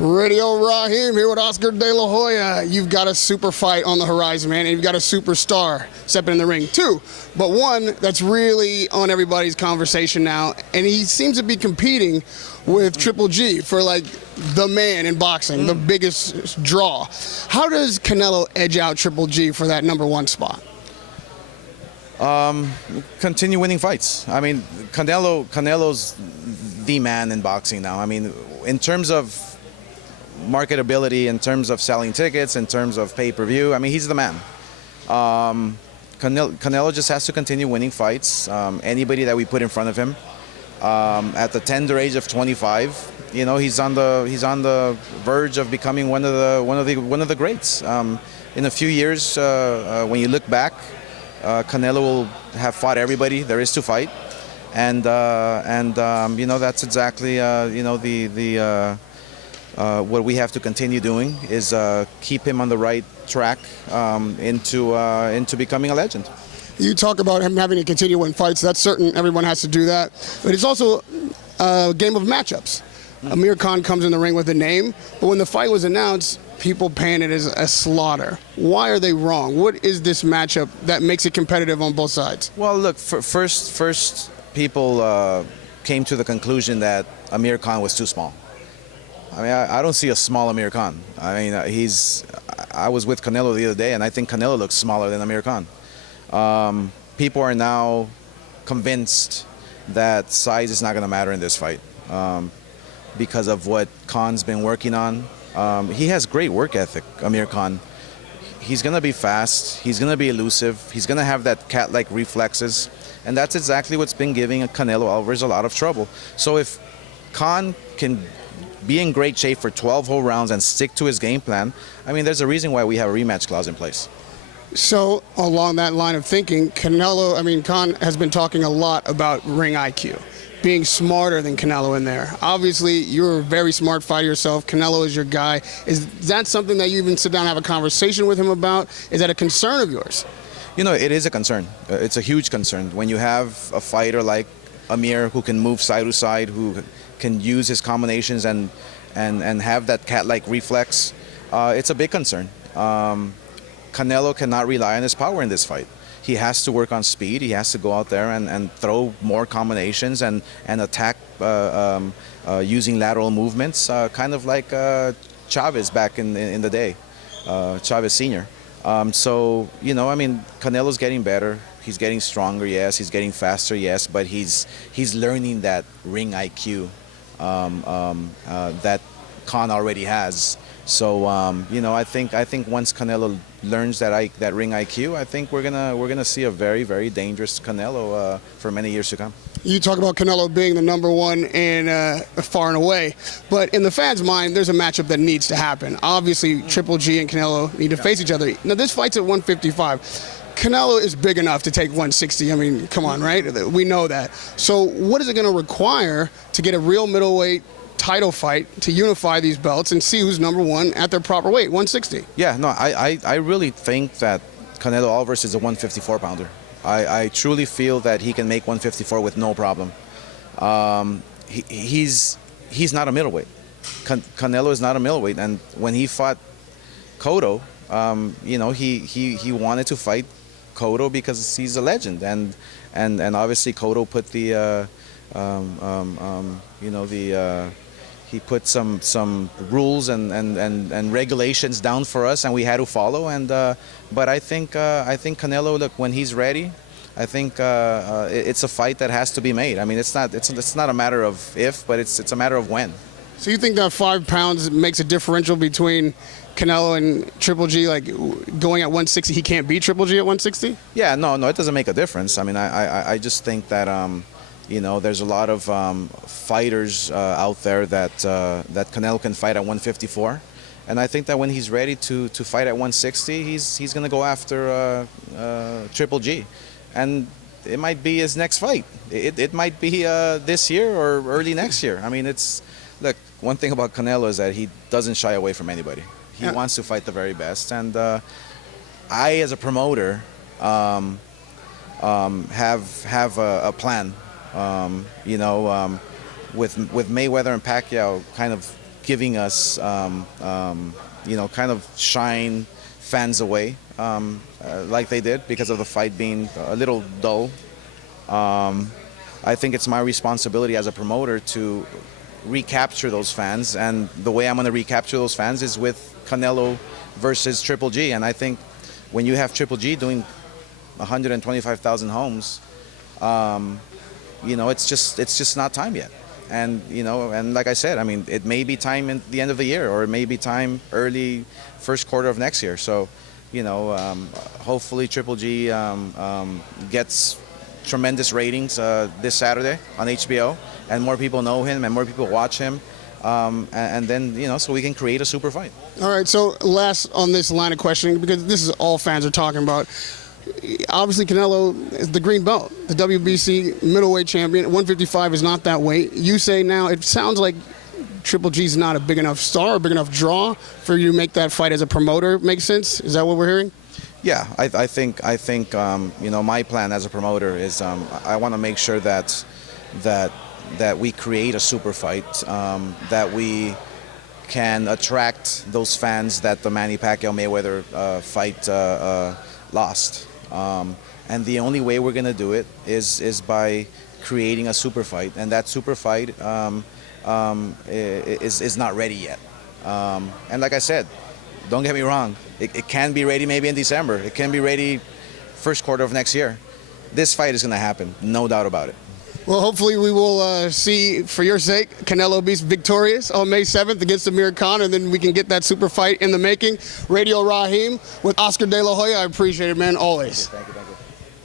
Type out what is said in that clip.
Radio Raheem here with Oscar De La Hoya. You've got a super fight on the horizon, man, and you've got a superstar stepping in the ring, too. But one that's really on everybody's conversation now, and he seems to be competing with Triple G for, like, the man in boxing, the biggest draw. How does Canelo edge out Triple G for that #1 spot? Continue winning fights. I mean, Canelo's the man in boxing now. I mean, in terms of marketability, in terms of selling tickets, in terms of pay-per-view, I mean, he's the man. Canelo just has to continue winning fights. Anybody that we put in front of him, at the tender age of 25, you know, he's on the verge of becoming one of the greats. In a few years, when you look back, Canelo will have fought everybody there is to fight, and you know, that's exactly you know, what we have to continue doing is keep him on the right track into becoming a legend. You talk about him having to continue winning fights. That's certain. Everyone has to do that. But it's also a game of matchups. Amir Khan comes in the ring with a name, but when the fight was announced, people panned it as a slaughter. Why are they wrong? What is this matchup that makes it competitive on both sides? Well, look, first people came to the conclusion that Amir Khan was too small. I mean, I don't see a small Amir Khan. I mean, I was with Canelo the other day, and I think Canelo looks smaller than Amir Khan. People are now convinced that size is not going to matter in this fight because of what Khan's been working on. He has great work ethic, Amir Khan. He's going to be fast. He's going to be elusive. He's going to have that cat-like reflexes, and that's exactly what's been giving Canelo Alvarez a lot of trouble. So if Khan can be in great shape for 12 whole rounds and stick to his game plan, I mean, there's a reason why we have a rematch clause in place. So along that line of thinking, Khan has been talking a lot about ring IQ, being smarter than Canelo in there. Obviously, you're a very smart fighter yourself. Canelo is your guy. Is that something that you even sit down and have a conversation with him about? Is that a concern of yours? You know, it is a concern. It's a huge concern. When you have a fighter like Amir who can move side to side, who can use his combinations and have that cat-like reflex, it's a big concern. Canelo cannot rely on his power in this fight. He has to work on speed. He has to go out there and throw more combinations and attack using lateral movements, kind of like Chavez back in the day, Chavez Sr. So, you know, I mean, Canelo's getting better. He's getting stronger, yes. He's getting faster, yes. But he's learning that ring IQ that Khan already has. So you know, I think once Canelo learns that ring IQ, I think we're gonna see a very, very dangerous Canelo for many years to come. You talk about Canelo being the #1 and far and away, but in the fans' mind, there's a matchup that needs to happen. Obviously, Triple G and Canelo need to face each other. Now, this fight's at 155. Canelo is big enough to take 160. I mean, come on, right? We know that. So what is it going to require to get a real middleweight title fight to unify these belts and see who's #1 at their proper weight, 160? Yeah, no, I really think that Canelo Alvarez is a 154-pounder. I truly feel that he can make 154 with no problem. He's not a middleweight. Canelo is not a middleweight, and when he fought Cotto, you know, he wanted to fight Cotto because he's a legend, and obviously Cotto put the you know, he put some rules and regulations down for us, and we had to follow. And but I think Canelo, look, when he's ready, I think it's a fight that has to be made. I mean, it's not a matter of if, but it's a matter of when. So you think that 5 pounds makes a differential between Canelo and Triple G, like going at 160, he can't beat Triple G at 160? Yeah, no, it doesn't make a difference. I mean, I just think that you know, there's a lot of fighters out there that Canelo can fight at 154, and I think that when he's ready to fight at 160, he's going to go after Triple G, and it might be his next fight. It might be this year or early next year. I mean, look, one thing about Canelo is that he doesn't shy away from anybody. He wants to fight the very best, and I, as a promoter, have a plan. You know, with Mayweather and Pacquiao kind of giving us, kind of shine fans away like they did because of the fight being a little dull. I think it's my responsibility as a promoter to recapture those fans, and the way I'm going to recapture those fans is with Canelo versus Triple G. And I think when you have Triple G doing 125,000 homes, it's just not time yet. And and like I said, I mean, it may be time at the end of the year, or it may be time early first quarter of next year. So, hopefully Triple G gets tremendous ratings this Saturday on HBO, and more people know him and more people watch him, and then so we can create a super fight. All right, so last on this line of questioning, because this is all fans are talking about. Obviously, Canelo is the green belt, the WBC middleweight champion. 155 is not that weight. You say now it sounds like Triple G's not a big enough star, a big enough draw for you to make that fight as a promoter. Makes sense? Is that what we're hearing? Yeah, I think my plan as a promoter is I want to make sure that we create a super fight, that we can attract those fans that the Manny Pacquiao Mayweather fight lost. And the only way we're going to do it is by creating a super fight, and that super fight is not ready yet. And like I said, don't get me wrong, it can be ready maybe in December. It can be ready first quarter of next year. This fight is going to happen, no doubt about it. Well, hopefully we will see, for your sake, Canelo be victorious on May 7th against Amir Khan, and then we can get that super fight in the making. Radio Raheem with Oscar De La Hoya. I appreciate it, man, always. Thank you.